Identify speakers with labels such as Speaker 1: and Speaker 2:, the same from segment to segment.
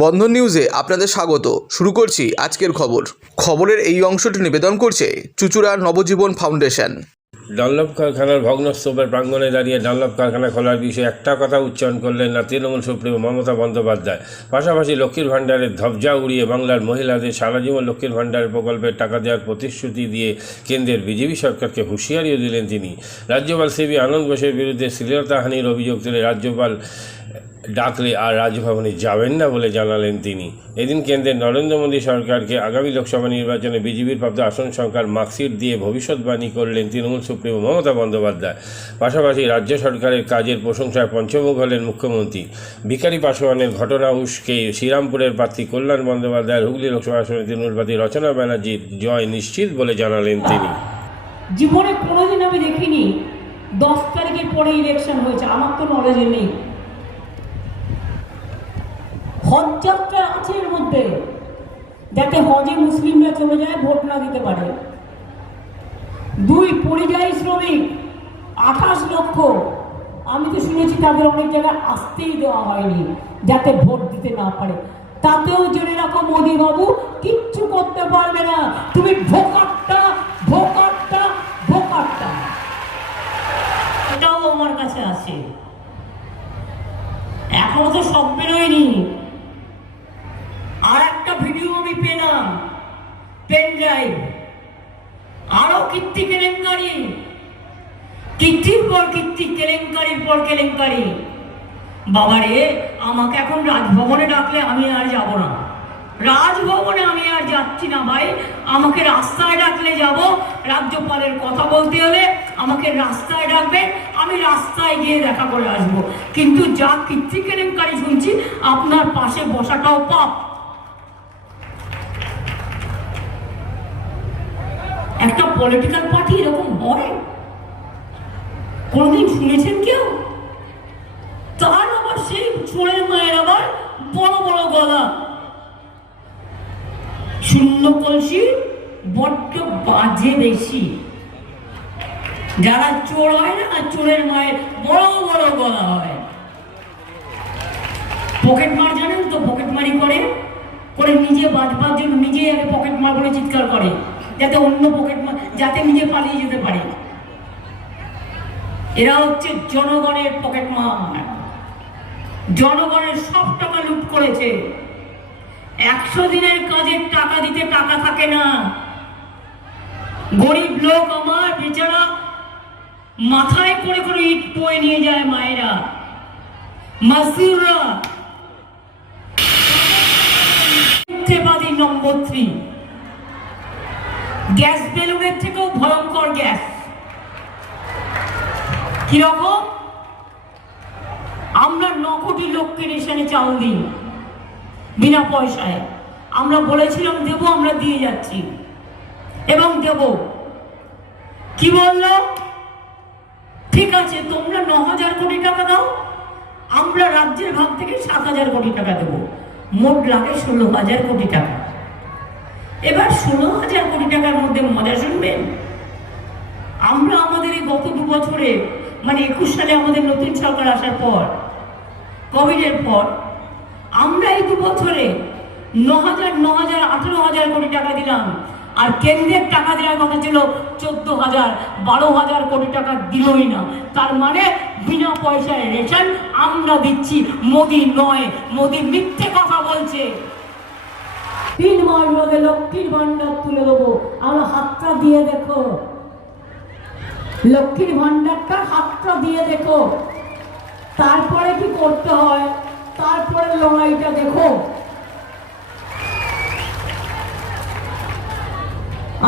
Speaker 1: বন্ধন নিউজে আপনাদের স্বাগত। শুরু করছি আজকের খবর। খবরের এই অংশটি নিবেদন করছে চুচুড়ার নবজীবন ফাউন্ডেশন।
Speaker 2: ডানলপ কারখানার ভগ্নস্তূপের প্রাঙ্গণে দাঁড়িয়ে ডানলপ কারখানা খোলার বিষয়ে একটা কথা উচ্চারণ করলেন না তৃণমূল সুপ্রিমো মমতা বন্দ্যোপাধ্যায়। পাশাপাশি লক্ষ্মীর ভাণ্ডারের ধবজা উড়িয়ে বাংলার মহিলাদের সারা জীবন লক্ষ্মীর ভাণ্ডারের প্রকল্পের টাকা দেওয়ার প্রতিশ্রুতি দিয়ে কেন্দ্রের বিজেপি সরকারকে হুঁশিয়ারিও দিলেন তিনি। রাজ্যপাল সিবি আনন্দ বোসের বিরুদ্ধে শ্লীলতাহানির অভিযোগ তুলে রাজ্যপাল ডাকলে আর রাজভবনে যাবেন না বলে জানালেন তিনি। এদিন কেন্দ্রের নরেন্দ্র মোদী সরকারকে আগামী লোকসভা নির্বাচনে বিজেপির প্রাপ্ত আসন সংখ্যার মার্কশিট দিয়ে ভবিষ্যৎবাণী করলেন তৃণমূল সুপ্রিমো মমতা বন্দ্যোপাধ্যায়। পাশাপাশি রাজ্য সরকারের কাজের প্রশংসায় পঞ্চমুখ হলেন মুখ্যমন্ত্রী। ভিকারি পাসোয়ানের ঘটনা উস্কে শ্রীরামপুরের প্রার্থী কল্যাণ বন্দ্যোপাধ্যায়ের হুগলি লোকসভা আসনে তৃণমূল প্রার্থী রচনা ব্যানার্জির জয় নিশ্চিত বলে জানালেন তিনি।
Speaker 3: জীবনে কোনোদিন আমি দেখিনি, দশ তারিখের পরে ইলেকশন হয়েছে, আমার তো নলেজে নেই। হজযাত্রা আছে এর মধ্যে। যাতে হজে মুসলিমরা চলে যায়, ভোট না দিতে পারে। দুই, পরিযায়ী শ্রমিক, আঠাশ লক্ষ। আমি তো শুনেছি তাদের অনেক জায়গায় আসতেই দেওয়া হয়নি, যাতে ভোট দিতে না পারে। তাতেও জেনে রাখো মোদী বাবু কিচ্ছু করতে পারবে না। তুমি ভোকারটা ভোকারটা ভোকারটা এটাও আমার কাছে আছে। এখনও তো সব বেরোয়নি। আর একটা ভিডিও আমি পেলাম। পেন ড্রাইভ আরও কীর্তি কেলেঙ্কারি। কীর্তির পর কীর্তি, কেলেঙ্কারির পর কেলেঙ্কারি। বাবারে, আমাকে এখন রাজভবনে ডাকলে আমি আর যাব না। রাজভবনে আমি আর যাচ্ছি না ভাই। আমাকে রাস্তায় ডাকলে যাব। রাজ্যপালের কথা বলতে হলে আমাকে রাস্তায় ডাকবে। আমি রাস্তায় গিয়ে দেখা করে আসব। কিন্তু যা কীর্তি কেলেঙ্কারি শুনছি, আপনার পাশে বসাটাও পাপ। একটা পলিটিক্যাল পার্টি এরকম হয় কোনদিন শুনেছেন কেউ? তার আবার সেই চোরের মায়ের আবার বড় বড় গলা। শূন্য কলসি, বড্ড বাজে বেশি। যারা চোর হয় না চোরের মায়ের বড় বড় গলা হয়। পকেট মার জানেন তো, পকেট মারি করে? করে নিজে বাঁচবার জন্য নিজেই আগে পকেট মার বলে চিৎকার করে। যাতে অন্য পকেট যাতে নিজে পালিয়ে যেতে পারে। এরা হচ্ছে জনগণের পকেট মার। জনগণের সব টাকা লুট করেছে। একশো দিনের কাজের টাকা দিতে টাকা থাকে না। গরিব লোক আমার বেচারা মাথায় করে করে ইট বয়ে নিয়ে যায় মায়েরা। মাসুররা নম্বর থ্রি। গ্যাস বেলুনের থেকেও ভয়ঙ্কর গ্যাস। কীরকম? আমরা ন কোটি লোককে রেশনে চাল দিই, বিনা পয়সায়। আমরা বলেছিলাম, দেব, আমরা দিয়ে যাচ্ছি। এবং দেব। কি বলল? ঠিক আছে, তোমরা ন হাজার কোটি টাকা দাও, আমরা রাজ্যের ভাগ থেকে সাত হাজার কোটি টাকা দেবো। মোট লাগে ষোলো হাজার কোটি টাকা। এবার ষোলো হাজার কোটি টাকার মধ্যে মজা শুনবেন আমরা আমাদের এই গত দু বছরে মানে একুশ সালে আমাদের নতুন সরকার আসার পর, কোভিডের পর, আমরা এই দু বছরে ন হাজার ন হাজার, আঠেরো হাজার কোটি টাকা দিলাম। আর কেন্দ্রের টাকা দেওয়ার কথা ছিল চোদ্দ হাজার, বারো হাজার কোটি টাকা দিলই না। তার মানে বিনা পয়সায় রেশন আমরা দিচ্ছি। মোদি নয়, মোদি মিথ্যে কথা বলছে। তিন মাস বাদে লক্ষ্মীর ভান্ডার তুলে দেবো। আমরা হাতটা দিয়ে দেখো। লক্ষ্মীর ভান্ডারটা হাতটা দিয়ে দেখো। তারপরে কি করতে হয়? তারপরে লড়াইটা দেখো।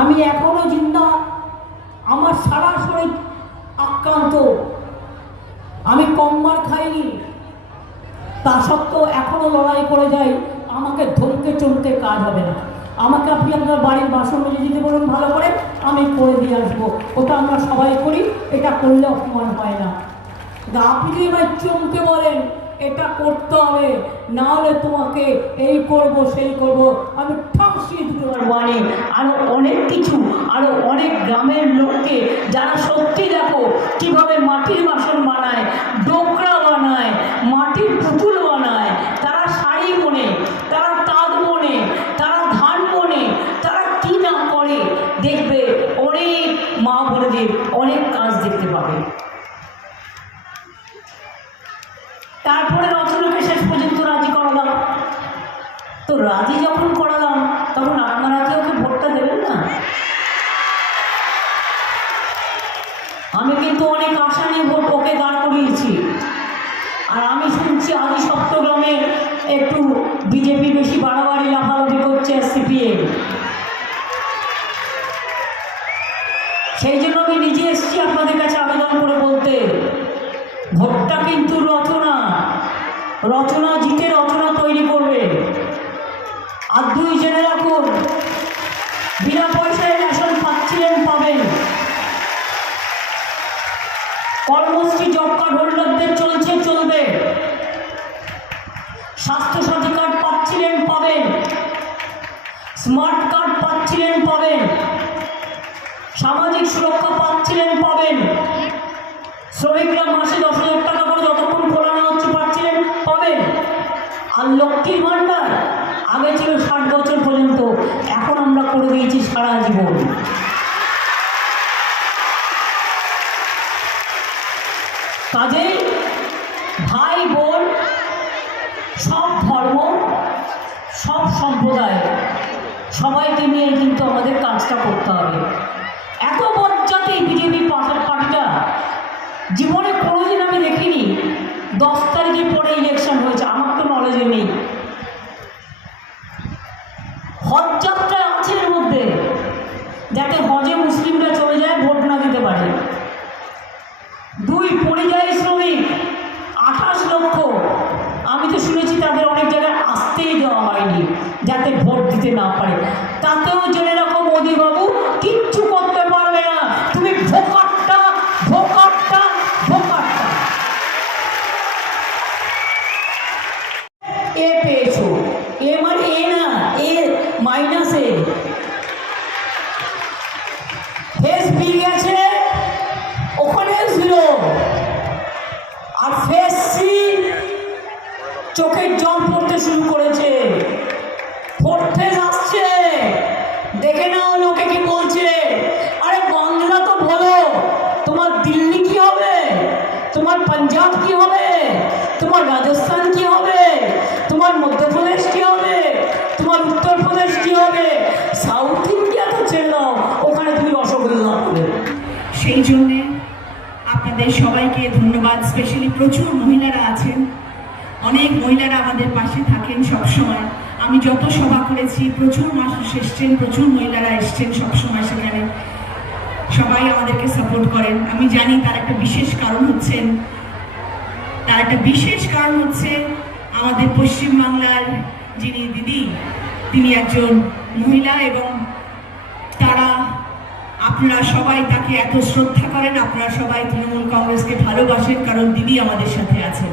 Speaker 3: আমি এখনও জিন্দা। আমার সারা শরীর আক্রান্ত। আমি কম্বার খাইনি। তা সত্ত্বেও এখনও লড়াই করে যাই। আমাকে ধমকে চমকে কাজ হবে না। আমাকে আপনি আপনার বাড়ির বাসন মেজে দিতে বলুন ভালো করে, আমি করে দিয়ে আসব। ওটা আমরা সবাই করি, এটা করলে অপমান হয় না। আপনি যদি এবার চমকে বলেন, এটা করতে হবে না হলে তোমাকে এই করব, সেই করব, আমি ঠাসিয়ে দিতে পারব। মানে আরও অনেক কিছু, আরও অনেক গ্রামের লোককে যারা সত্যি দেখো কীভাবে মাটির বাসন বানায়, ডোকরা বানায়, মাটির পুতুল বিনা পয়সায় রেশন পাচ্ছিলেন পাবেন। কর্মশ্রী জব কার্ড হোল্ডারদের চলছে, চলবে। স্বাস্থ্যসাথী কার্ড পাচ্ছিলেন পাবেন। স্মার্ট কার্ড পাচ্ছিলেন পাবেন। সামাজিক সুরক্ষা পাচ্ছিলেন পাবেন। শ্রমিকরা মাসে দশ হাজার টাকা করে যতক্ষণ খোলানো হচ্ছে পাচ্ছিলেন পাবেন। আর লক্ষ্মীর ভাণ্ডার, আগে ছিল ষাট বছর পর্যন্ত করে দিয়েছি সারা জীবন। কাজেই ভাই, বোন, সব ধর্ম, সব সম্প্রদায়, সবাইকে নিয়ে কিন্তু আমাদের কাজটা করতে হবে। এত বজ্জাতে বিজেপি পার্টিটা, জীবনে কোনোদিন আমি দেখিনি, দশ তারিখের পরে ইলেকশন হয়েছে, আমার তো নলেজে নেই। হজ যাত্রায় আছে এর মধ্যে যাতে হজে চোখের জল পড়তে শুরু করেছে। ফেজ আসছে। দেখে নাও লোকে কি বলছে। আরে বাংলা তো বলো, তোমার দিল্লি কি হবে? তোমার পাঞ্জাব কি হবে? তোমার রাজস্থান কি হবে? তোমার মধ্যপ্রদেশ কি হবে? তোমার উত্তরপ্রদেশ কি হবে? সাউথ ইন্ডিয়া তো ছেড়ে ওখানে তুমি রসগোল্লা হবে
Speaker 4: সেই জন্যে আপনাদের সবাইকে ধন্যবাদ। স্পেশালি প্রচুর মহিলারা আছেন। অনেক মহিলারা আমাদের পাশে থাকেন সব সময় আমি যত সভা করেছি, প্রচুর মানুষ এসছেন, প্রচুর মহিলারা এসছেন সব সময় সেখানে। সবাই আমাদেরকে সাপোর্ট করেন। আমি জানি তার একটা বিশেষ কারণ হচ্ছেন তার একটা বিশেষ কারণ হচ্ছে আমাদের পশ্চিমবাংলার যিনি দিদি, তিনি একজন মহিলা এবং তারা, আপনারা সবাই তাকে এত শ্রদ্ধা করেন, আপনারা সবাই তৃণমূল কংগ্রেসকে ভালোবাসেন কারণ দিদি আমাদের সাথে আছেন।